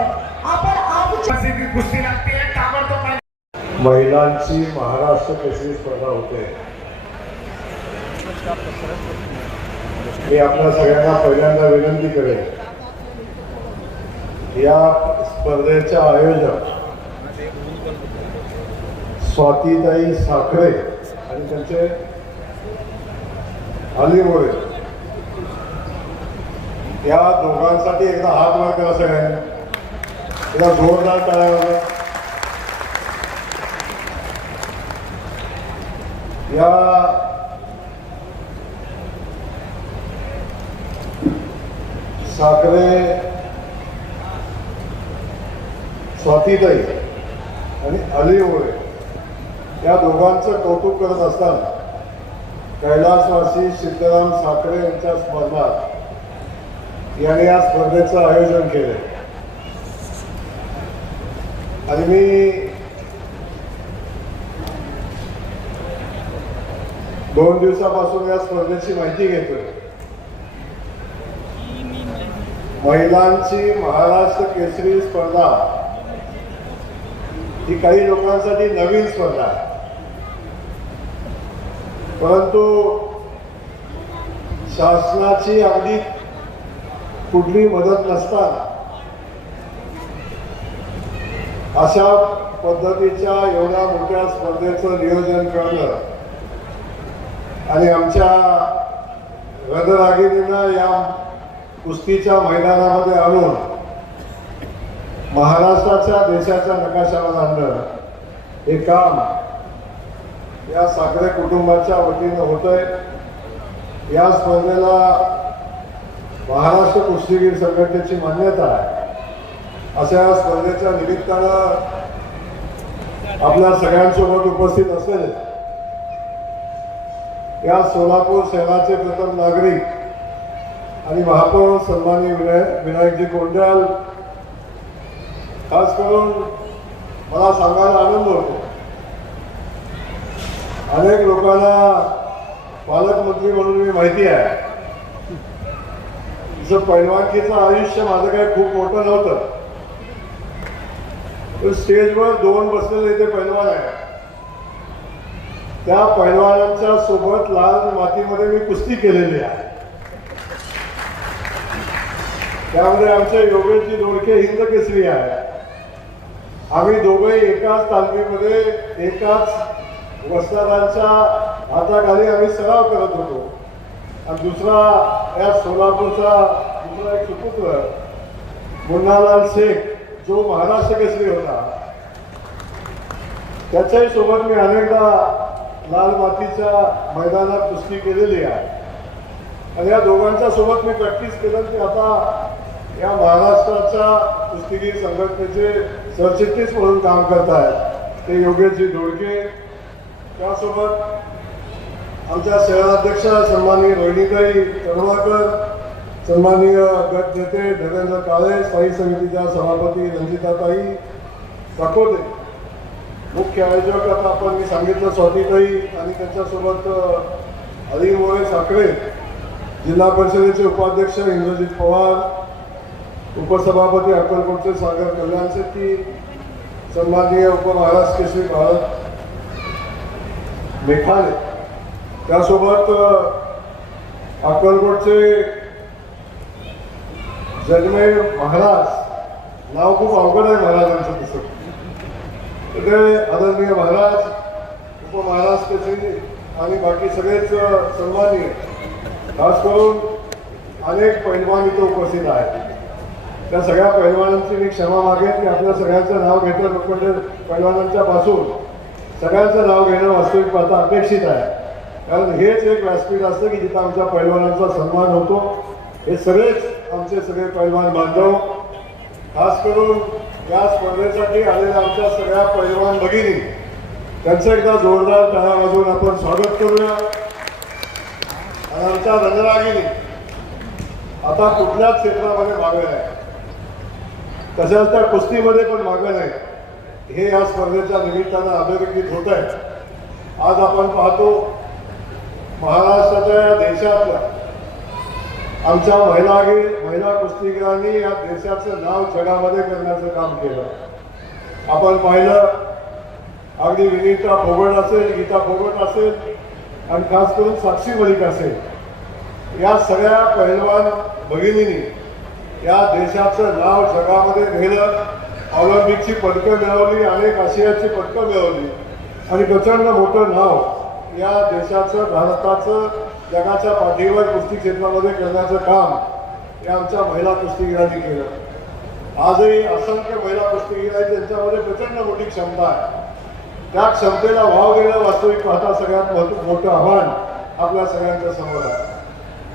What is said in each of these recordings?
आपण कुस्ती लागते ताबडतोब महिलांची महाराष्ट्र केसरी स्पर्धा होते। मी आपल्या सगळ्यांना पहिल्यांदा विनंती करेन, या स्पर्धेच्या आयोजक स्वातीताई साखरे आणि त्यांचे अलीमुळे या दोघांसाठी एकदा हात वर करा सगळ्यांनी, एकदा जोरदार टाळ्या। या साखरे स्वातीताई आणि अलीमुळे या दोघांचं कौतुक करत असताना कैलासवासी सिद्धराम साखरे यांच्या स्मरणार्थ याने या स्पर्धेचं आयोजन केले आणि मी 2 दिवसापासून या स्पर्धेची माहिती घेतोय। महिलांची महाराष्ट्र केसरी स्पर्धा ही काही लोकांसाठी नवीन स्पर्धा आहे, परंतु शासनाची अगदी कुठली मदत नसताना अशा पद्धतीच्या एवढ्या मोठ्या स्पर्धेचं नियोजन करणं आणि आमच्या रथरागिणीनं या कुस्तीच्या मैदानामध्ये आणून महाराष्ट्राच्या देशाच्या नकाशावर आणणं हे काम या साखरे कुटुंबाच्या वतीनं होतंय। या स्पर्धेला महाराष्ट्र कुस्तीगीर संघटनेची मान्यता आहे। अशा या स्पर्धेच्या निमित्तानं आपल्या सगळ्यांसोबत उपस्थित असलेले या सोलापूर शहराचे प्रथम नागरिक आणि महापौर सन्माननीय विनायकजी कोंडाल, खास करून मला सांगायला आनंद होतो, अनेक लोकांना पालकमंत्री म्हणून मी माहिती आहे, जसं पैलवानकीचं आयुष्य माझं काही खूप मोठं नव्हतं, तर स्टेजवर 2 बसलेले इथे पैलवान आहे, त्या पैलवानांच्या सोबत लाल मातीमध्ये मी कुस्ती केलेली आहे। त्यामध्ये आमचे योगेशजी दोडके हिंद केसरी आहे। आम्ही दोघेही एकाच तालमीमध्ये एकाच वस्तादांच्या हाताखाली आम्ही सराव करत होतो आणि दुसरा या सोलापूरचा दुसरा एक सुपुत्र मुन्नालाल शेख जो महाराष्ट्र केसरी होता, त्याच्याही सोबत मी अनेकदा लाल मातीच्या मैदानात कुस्ती केलेली आहे आणि या दोघांच्या सोबत मी प्रॅक्टिस केलं की आता या महाराष्ट्राच्या कुस्तीगीर संघटनेचे सरचिटणीस म्हणून काम करत आहेत ते योगेशजी दोडके, त्यासोबत आमच्या शहराध्यक्ष सन्माननीय रोहिणीताई चढवाकर, सन्माननीय गट नेते धर्मेंद्र काळे, स्थायी समितीच्या सभापती रंजिताताई काकोते, मुख्य आयोजक आता आपण मी सांगितलं स्वातीताई आणि त्यांच्यासोबत अलीमुळे साखरे, जिल्हा परिषदेचे उपाध्यक्ष इंद्रजित पवार, उपसभापती अक्कलकोटचे सागर कल्याण शेट्टी, सन्माननीय उपमहाराष्ट्र केसरी भारत मेघाले, त्यासोबत अक्कलकोटचे जन्मे महाराज, नाव खूप अवघड आहे महाराजांचं तसं, ते आदरणीय महाराज, उपमहाराष्ट्र केसरी आणि बाकी सगळेच सन्माननीय, खास करून अनेक पैलवान इथे उपस्थित आहेत। त्या सगळ्या पैलवानांची मी क्षमा मागेन की आपल्या सगळ्यांचं नाव घेतलं लोखंडे पैलवानांच्या पासून सगळ्यांचं नाव घेणं वास्तविक पाहता अपेक्षित आहे, कारण हेच एक व्यासपीठ असतं की जिथं आमच्या पैलवानांचा सन्मान होतो। हे सगळेच आमचे सगळे पैलवान बांधव, खास करून या स्पर्धेसाठी आलेल्या आमच्या सगळ्या पैलवान भगिनी, त्यांचं एकदा जोरदार टाळ्या वाजवून आपण स्वागत करूया। आणि आमच्या रणरागिणी आता कुठल्याच क्षेत्रामध्ये मागे नाही, तशाच त्या कुस्तीमध्ये पण मागे नाही, हे या स्पर्धेच्या निमित्तानं अधोरेखित होत आहे। आज आपण पाहतो महाराष्ट्राच्या या देशातल्या आमच्या महिला कुस्तीगिरांनी या देशाचं नाव जगामध्ये करण्याचं काम केलं. आपण पाहिलं अगदी विनीता फोगट असेल, गीता फोगट असेल आणि खास करून साक्षी मलिक असेल, या सगळ्या पहिलवान भगिनींनी या देशाचं नाव जगामध्ये नेलं. ऑलिम्पिकची पदकं मिळवली, अनेक आशियाची पदकं मिळवली आणि प्रचंड मोठं नाव या देशाचं, भारताचं जगाच्या पाठीवर कुस्ती क्षेत्रामध्ये करण्याचं काम या आमच्या महिला कुस्तीगिरांनी केलं. आजही असंख्य महिला कुस्तीगीर आहेत ज्यांच्यामध्ये प्रचंड मोठी क्षमता आहे. त्या क्षमतेला वाव देणं वास्तविक पाहता सगळ्यात मोठं आव्हान आपल्या सगळ्यांच्या समोर आहे.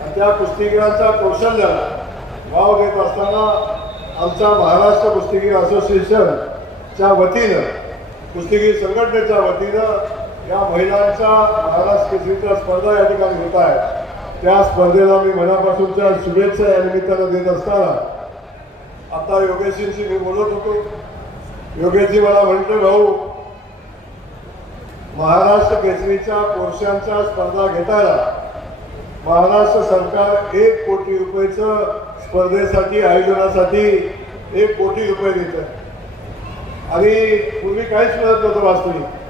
आणि त्या कुस्तीगिरांच्या कौशल्याला वाव देत असताना आमच्या महाराष्ट्र कुस्तीगीर असोसिएशनच्या वतीनं, कुस्तीगीर संघटनेच्या वतीनं या महिलांच्या महाराष्ट्र केसरीच्या स्पर्धा या ठिकाणी होत आहेत. त्या स्पर्धेला मी मनापासूनच्या शुभेच्छा या निमित्तानं देत असताना आता योगेशजींशी मी बोलत होतो. योगेशजी मला म्हणतो, भाऊ महाराष्ट्र केसरीच्या पुरुषांच्या स्पर्धा घेताना महाराष्ट्र सरकार 1 कोटी रुपयेचं स्पर्धेसाठी, आयोजनासाठी 1 कोटी रुपये देतं. आणि पूर्वी काहीच मिळत नव्हतं. वास्तविक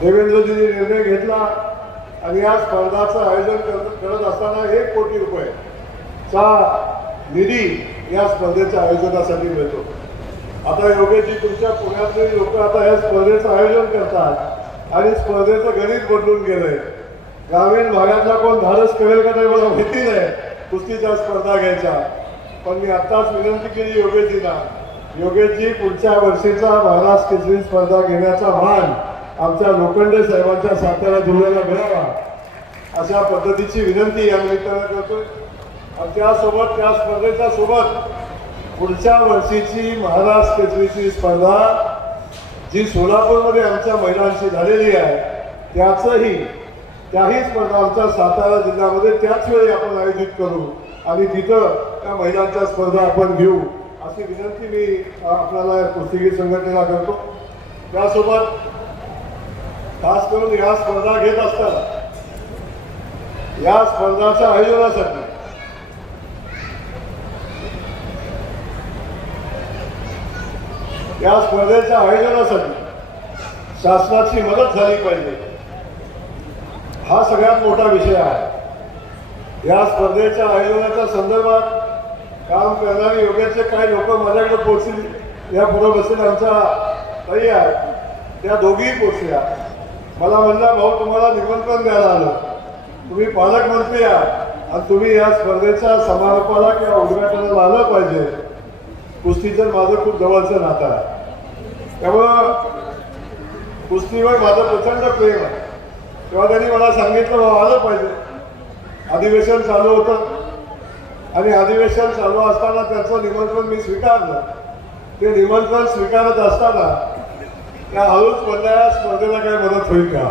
देवेंद्रजींनी निर्णय घेतला आणि या स्पर्धाचं आयोजन करत असताना 1 कोटी रुपयेचा निधी या स्पर्धेच्या आयोजनासाठी मिळतो. आता योगेशजी, तुमच्या पुण्यातले लोक आता या स्पर्धेचं आयोजन करतात आणि स्पर्धेचं गणित बदलून गेलंय. ग्रामीण भागातला कोण धाडस करेल का नाही मला माहिती नाही कुस्तीच्या स्पर्धा घ्यायच्या. पण मी आत्ताच विनंती केली योगेशजींना, योगेशजी पुढच्या वर्षीचा महाराष्ट्र केसरी स्पर्धा घेण्याचा मान आमच्या लोखंडे साहेबांच्या सातारा जिल्ह्याला मिळावा अशा पद्धतीची विनंती या निमित्तानं करतोय. आणि त्यासोबत त्या स्पर्धेच्या सोबत पुढच्या वर्षीची महाराष्ट्र केसरीची स्पर्धा जी सोलापूरमध्ये आमच्या महिलांशी झालेली आहे त्याही स्पर्धा आमच्या सातारा जिल्ह्यामध्ये त्याच वेळी आपण आयोजित करू आणि तिथं त्या महिलांच्या स्पर्धा आपण घेऊ अशी विनंती मी आपल्याला कुस्तीगीर संघटनेला करतो. त्यासोबत खास करून या स्पर्धा घेत असताना या स्पर्धाच्या आयोजनासाठी या स्पर्धेच्या आयोजनासाठी शासनाची मदत झाली पाहिजे. हा सगळ्यात मोठा विषय आहे. या स्पर्धेच्या आयोजनाच्या संदर्भात काम करणारी योग्याचे काही लोक माझ्याकडे पोहोचली. या पुढे बसेल आमच्या ताई आहेत, त्या दोघीही पोहोचल्या. मला म्हणला, भाऊ तुम्हाला निमंत्रण द्यायला आलं, तुम्ही पालकमंत्री आहात आणि तुम्ही या स्पर्धेच्या समारोपाला किंवा उद्घाटनाला आलं पाहिजे. कुस्तीचं माझं खूप जवळचं नातं आहे, त्यामुळं कुस्तीवर माझं प्रचंड प्रेम आहे. तेव्हा त्यांनी मला सांगितलं बाबा आलं पाहिजे. अधिवेशन चालू होतं आणि अधिवेशन चालू असताना त्यांचं निमंत्रण मी स्वीकारलं. ते निमंत्रण स्वीकारत असताना त्या हळूच म्हणल्या स्पर्धेला काही मदत होईल का.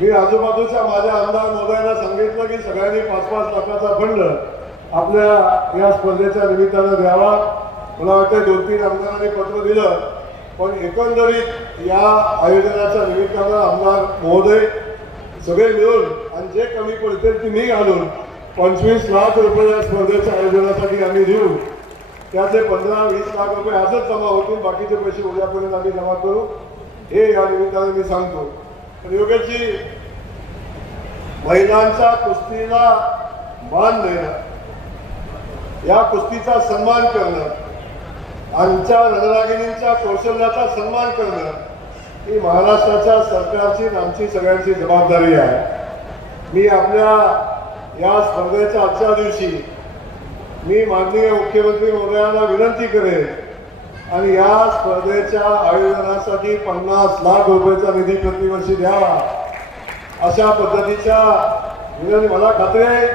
मी आजूबाजूच्या माझ्या आमदार महोदयांना सांगितलं की सगळ्यांनी 5-5 लाखाचा फंड आपल्या या स्पर्धेच्या निमित्तानं द्यावा. मला वाटतं 2-3 आमदारांनी पत्र दिलं, पण एकंदरीत या आयोजनाच्या निमित्तानं आमदार महोदय सगळे मिळून आणि जे कमी पडतील ती मी घालून 25 लाख रुपये या स्पर्धेच्या आयोजनासाठी आम्ही देऊ. त्याचे 15-20 लाख रुपये आजच जमा होतील, बाकीचे पैसे उद्यापर्यंत आम्ही जमा करू हे या निमित्तानं मी सांगतो. तर योगेशजी, महिलांच्या कुस्तीला मान देणं, या कुस्तीचा सन्मान करणं, आमच्या रणरागिणींच्या कौशल्याचा सन्मान करणं ही महाराष्ट्राच्या सरकारची आणि आमची सगळ्यांची जबाबदारी आहे. मी आपल्या या स्पर्धेच्या आजच्या दिवशी मी माननीय मुख्यमंत्री महोदयांना विनंती करेन आणि या स्पर्धेच्या आयोजनासाठी 50 लाख रुपयाचा निधी प्रतिवर्षी द्यावा अशा पद्धतीच्या विनंती. मला खात्री आहे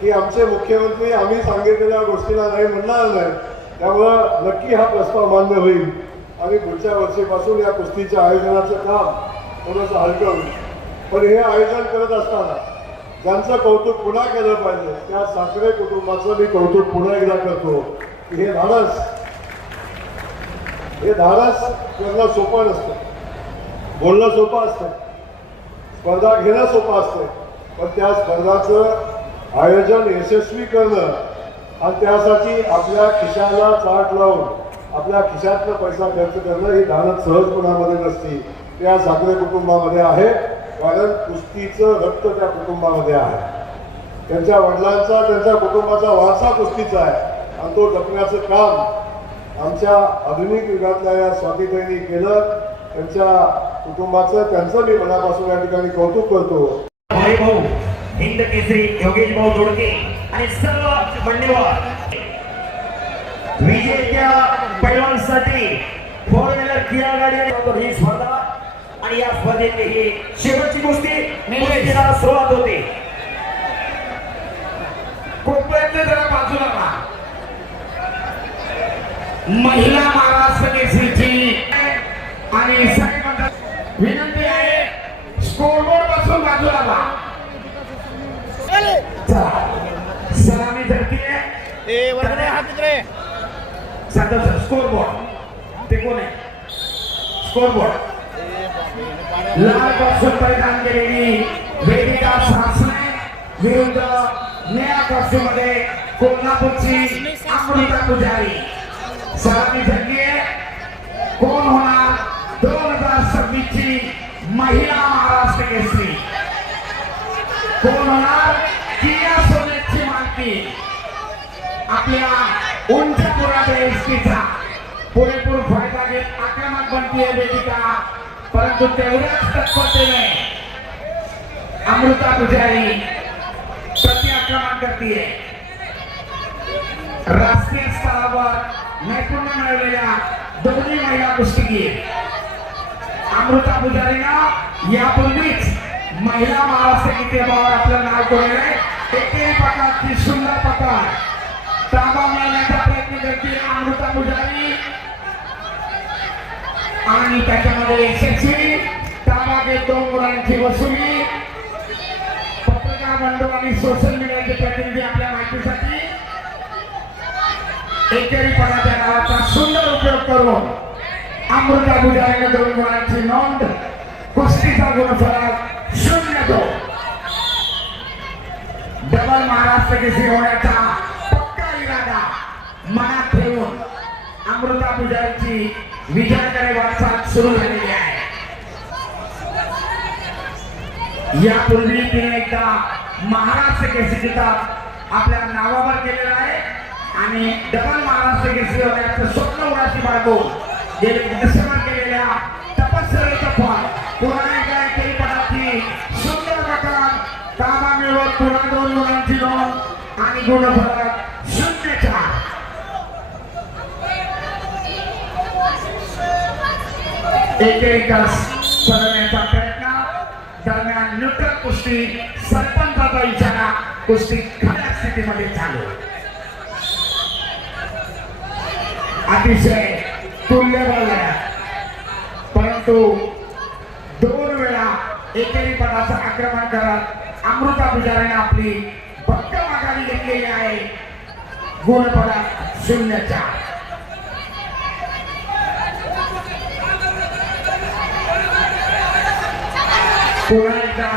की आमचे मुख्यमंत्री आम्ही सांगितलेल्या गोष्टीला नाही म्हणणार नाही, त्यामुळं नक्की हा प्रस्ताव मान्य होईल आणि पुढच्या वर्षीपासून या कुस्तीच्या आयोजनाचं काम थोडंसं हलकं होईल. पण हे आयोजन करत असताना ज्यांचं कौतुक पुन्हा केलं पाहिजे त्या साखरे कुटुंबाचं मी कौतुक पुन्हा एकदा करतो की हे धाडस करणं सोपं नसतं, बोलणं सोपं असतं, स्पर्धा घेणं सोपं असतं, पण त्या स्पर्धाचं आयोजन यशस्वी करणं आणि त्यासाठी आपल्या खिशाला चाट लावून आपल्या खिशातला पैसा खर्च करणं ही धारणा सहजपणामध्ये नसती. त्या साखरे कुटुंबामध्ये आहे, कारण कुस्तीचं रक्त त्या कुटुंबामध्ये आहे. त्यांच्या वडिलांचा त्यांच्या कुटुंबाचा वारसा कुस्तीचा आहे आणि तो जपण्याचं काम आमच्या आधुनिक युगातल्या या स्वातीताईंनी केलं. त्यांच्या कुटुंबाचं त्यांचं मी मनापासून या ठिकाणी कौतुक करतो. भाऊ हिंद केसरी योगेश भाऊ दोडके आणि सर्व मान्यवर विजेत्या पैलवानसाठी फोर व्हीलर किया गाडी ही स्पर्धा आणि या स्पर्धेतली ही शेवटची कुस्ती कुस्तीला सुरुवात होते. कोपऱ्यातले जरा बाजूला राहा. महिला महाराष्ट्र केसरीची आणि साहेबांना विनंती आहे स्कोरबोर्ड पासून बाजूला राहा. चला सलामी धरतीये साधव सर. स्कोरबोर्ड ते कोण आहे? स्कोरबोर्ड लाल पासून परिधान केलेली वेदिका सासणे विरुद्ध निळ्या कॉस्ट्यूममध्ये कोल्हापूरची अमृता पुजारी. सलामी धरतीये. कोण होणार 2026 ची महिला महाराष्ट्र केसरी? कोण होणार किया सोनेटची मालकी? आपल्या उंच पुराच्या एसटीचा पुरेपूर फायदा घेत आक्रमक बनतीये वेदिका, परंतु तेवढ्याच तत्परतेने अमृता पुजारी प्रति आक्रमण करतीये. राष्ट्रीय स्तरावर नैपुण्य मिळवलेल्या दोन्ही महिला कुस्तीगीर अमृता पुजारीनं यापूर्वीच महिला महाराष्ट्र कीर्तिमावर आपलं नाव कोरलेलं आहे. एकेरी प्रकारची सुंदर प्रकार ताबा मिळवण्याचा प्रयत्न करते अमृता पुजारी आणि त्याच्यामध्ये यशस्वी. ताबा घेत 2 गुणांची वसुली. पत्रकार मंडळ आणि सोशल मीडियाचे प्रतिनिधी आपल्या माहितीसाठी एकेरी पदाच्या नावाचा सुंदर उपयोग करून अमृता पुजारीने 2 गुणांची नोंद. कुस्तीचा गुणफलक 0-2. डबल महाराष्ट्र केसरी होण्याचा पक्का इरादा मनात ठेवून अमृता पुजारीची विजयाकडे वाटचाल सुरू झालेली आहे. यापूर्वी तिने एकदा महाराष्ट्र केसरी किताब आपल्या नावावर केलेला आहे आणि डबल महाराष्ट्र केसरी होण्याचं स्वप्न उडाशी बाळगून गेले दशकात केलेल्या तपस्येचं फळ पुन्हा एकदा एकेरी पदाची सुंदर प्रकार ताबा मिळवत पुन्हा 2 गुणांची नोंद आणि गुणफलक 0-4. एकेरी कस चढवण्याचा प्रयत्न दरम्यान न्यूट्रल कुस्ती सरपंचाचा इशारा. कुस्ती खऱ्या स्थितीमध्ये चालू. अतिशय तुल्यबळ आहे, परंतु 2 वेळा एकेरी पदाचं आक्रमण करत अमृता पुजारीने आपली भक्कम आघाडी घेतलेली आहे. गुणफलक 0-4. पुन्हा एकदा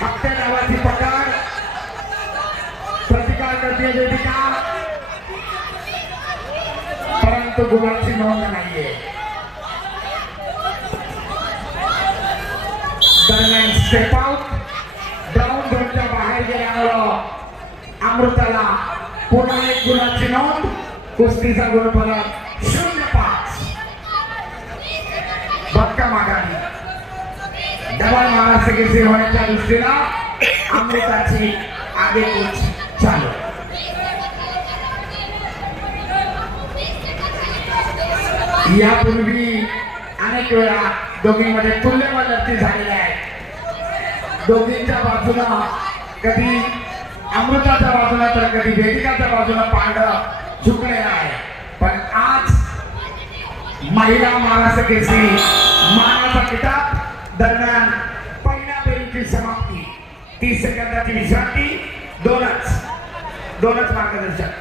हप्त्या नावाची पकड प्रतिकार करते वेदिका, परंतु गुणाची नोंद नाहीये. दरम्यान स्टेप आउट ब्राऊन झोनच्या बाहेर गेल्यामुळं अमृताला पुन्हा 1 गुणाची नोंद. कुस्तीचा गुणफलक 0-5. भक्कम आघाडी. डबल महाराष्ट्र केसरी होण्याच्या दृष्टीनं अमृताची आगेकूच चालू. यापूर्वी अनेक वेळा दोघींमध्ये तुल्यबळ लढती झालेल्या आहेत. दोघींच्या बाजूला कधी अमृताच्या बाजूला तर कधी वेदिकाच्या बाजूला पांढरं झुकलेलं आहे. पण आज महिला महाराष्ट्र केसरी मानाचा किताब दरम्यान पहिल्या फेरीची समाप्ती. 30 सेकंदाची विश्रांती. दोनच मार्गदर्शक.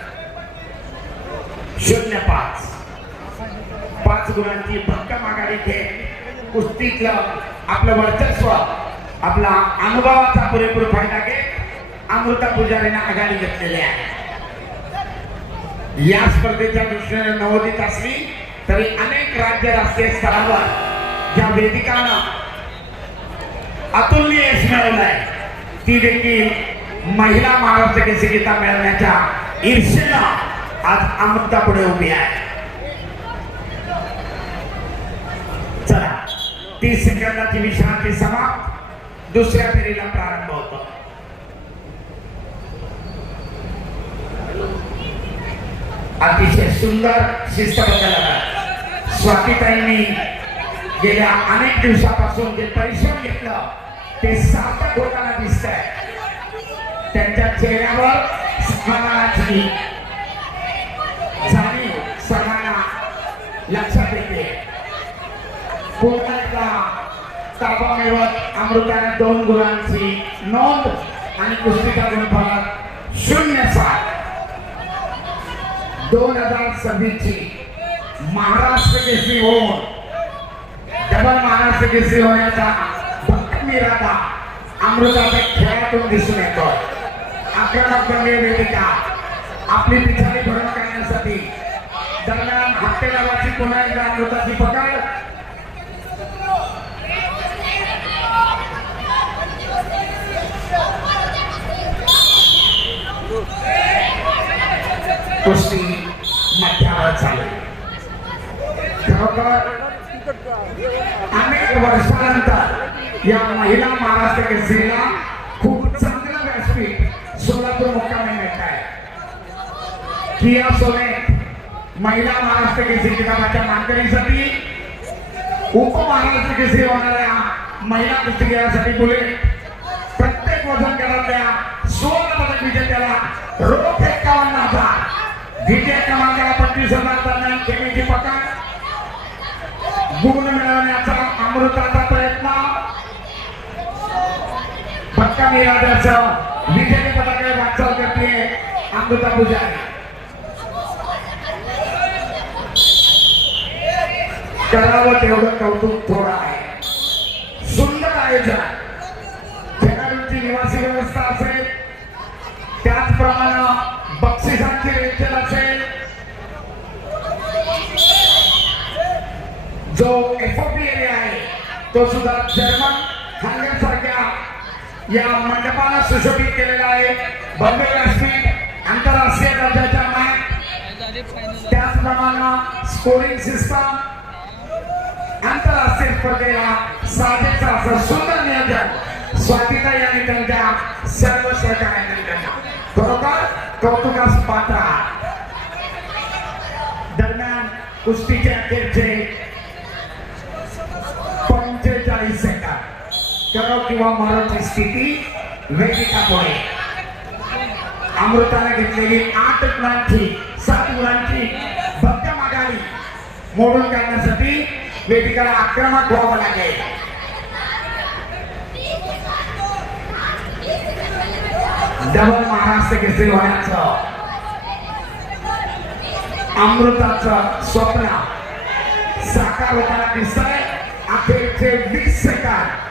0-5. 5 गुणांची भक्कम आघाडी घेत कुस्तीतलं आपलं वर्चस्व, आपला अनुभवाचा पुरेपूर फायदा घेत अमृता पुजारीने आघाडी घेतलेली आहे. या स्पर्धेच्या दृष्टीने नवोदित असली तरी अनेक राज्य राष्ट्रीय स्तरावर ज्या वेदिकांना अतुलनीय यश मिळवलंय ती देखील महिला महाराष्ट्र केसरी किताब मिळवण्याच्या ईर्षेनं आज अमृता पुढे उभी आहे. चला 30 सेकंदाची विश्रांती समाप्त. दुसऱ्या फेरीला प्रारंभ होतो. अतिशय सुंदर शिस्तबद्ध लढत. स्वातीताईंनी गेल्या अनेक दिवसापासून जे परिश्रम घेतलं ते सार्थक होताना दिसतंय. त्यांच्या चेहऱ्यावर समाधानाची जाणीव सर्वांना लक्षात येते. कोकणातला ताबा मिळवत अमृताने 2 गुणांची नोंद आणि कुस्तीचा गुणफलक 0-7. 2026 ची महाराष्ट्र केसरी होऊन डबल महाराष्ट्र केसरी होण्याचा भक्कम इरादा अमृताच्या खेळातून दिसून येतो. आक्रमक गंभीर वेदिका आपली पिछाडी भरून काढण्यासाठी दरम्यान हत्तेदाराची पुन्हा एकदा अमृताची पकड. कुस्ती मध्यावर चालू. खरोखर अनेक वर्षानंतर या महिला महाराष्ट्र केसरीला खूप चांगलं व्यासपीठ सोलापूर मुक्कामी मिळत आहे. किया सोने महिला महाराष्ट्र केसरी किताबाच्या मानकरीसाठी उपमहाराष्ट्र केसरी होणाऱ्या महिला कुस्तीगीरांसाठी बुलेट प्रत्येक वजन गटातल्या सुवर्ण पदक विजेत्याला रोख 51,000, द्वितीय क्रमांकाला 25,000 दरम्यान खेळण्याची पकड. गुण मिळवण्याचा अमृताचा प्रयत्न. भक्कम इराद्याचं विजेते पदकाकडे वाटचाल करते अमृता पुजारी. करावं तेवढं कौतुक थोडं आहे. सुंदर आयोजन. खेळाडूंची निवासी व्यवस्था असेल, त्याचप्रमाणे बक्षिसांची रेचल असेल. जो एफओपी एरिया आहे तो सुद्धा जर्मन सारख्या या मंडपाला सुशोभित केलेला आहे. भव्य व्यासपीठ, आंतरराष्ट्रीय दर्जाच्या मॅच, त्याचप्रमाणे स्कोरिंग सिस्टम, आंतरराष्ट्रीय स्पर्धेला साजेचं असं सुंदर नियोजन स्वातीताई आणि त्यांच्या सर्व सहकार्यांनी केलं. खरोखर कौतुकास पात्र. दरम्यान कुस्तीचे अखेरचे 45 सेकंद. करो किंवा मरोची स्थिती वेदिका पुढे. अमृताने घेतलेली 8 गुणांची 7 गुणांची भक्कम आघाडी मोडून काढण्यासाठी वेदिकाला आक्रमक व्हावं लागेल. डबल महाराष्ट्र केसरी होण्याचं अमृताचं स्वप्न साकार होताना दिसतंय. अखेरचे 20 सेकंद.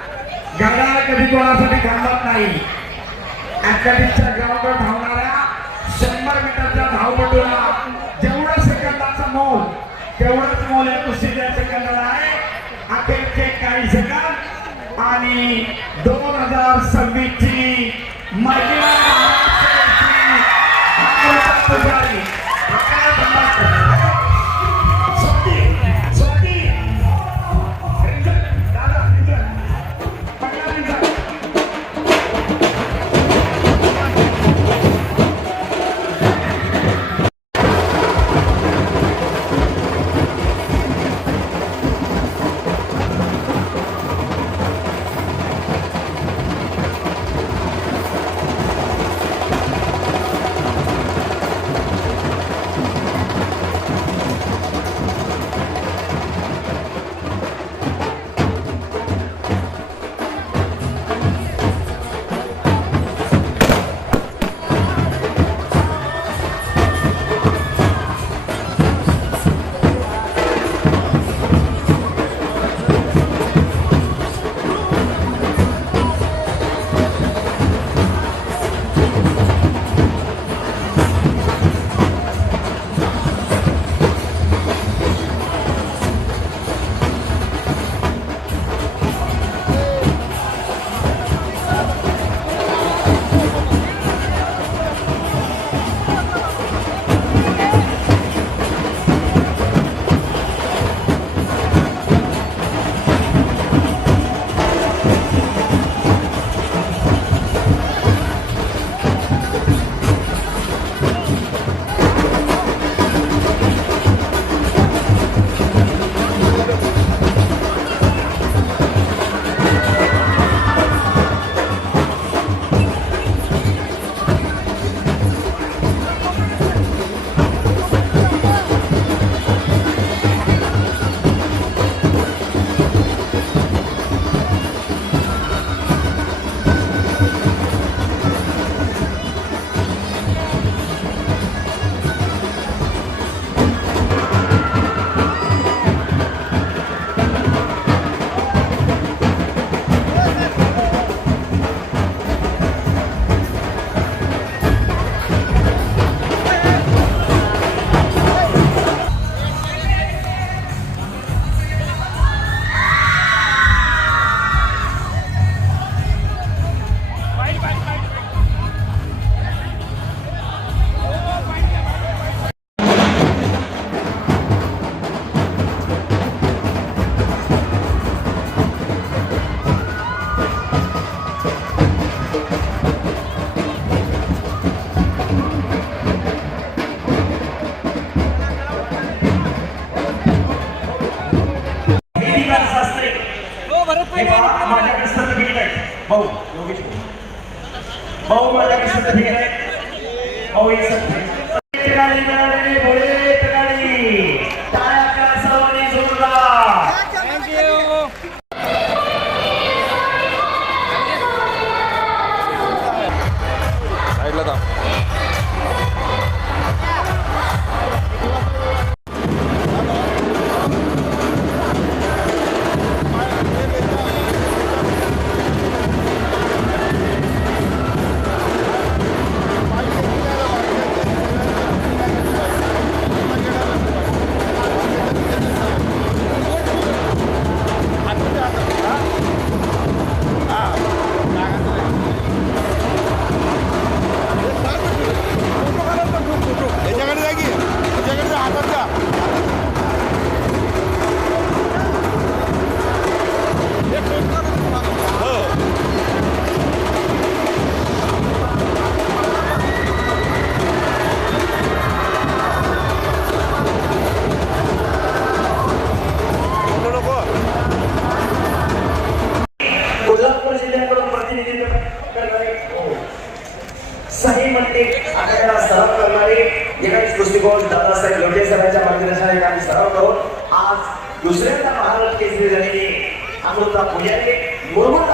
घड्याळ कधी कोणासाठी थांबत नाही. अकॅडमीच्या ग्राउंडवर धावणाऱ्या 100 मीटरच्या धावपटूला जेवढं सेकंदाचं मोल तेवढंच मोल या कुस्तीच्या सेकंदाला आहे. अखेरचे काही सेकंद आणि 2026 ची महिला अमृता पुजारी. भाऊ योगेश भाऊ माझ्या कसं ठीक आहे भाऊ एक ठिकाणी मिळालेली बुलेट गाडी टाळ्या करा सर्वांनी जोरदार. साईडला जा. याच्याकडे जा की याच्याकडे जा, हातात जा. हो. नको, नको. कोल्हापूर जिल्ह्याकडून प्रतिनिधित्व करणारे सही म्हणते आखाड्याला सराव करणारे एकाच कुस्तीकोच दादासाहेब लोटे सरांच्या मार्गदर्शनाने आम्ही सराव करून आज दुसऱ्यांदा महाराष्ट्र केसरी झालेले अमृता पुजारी मुरगुड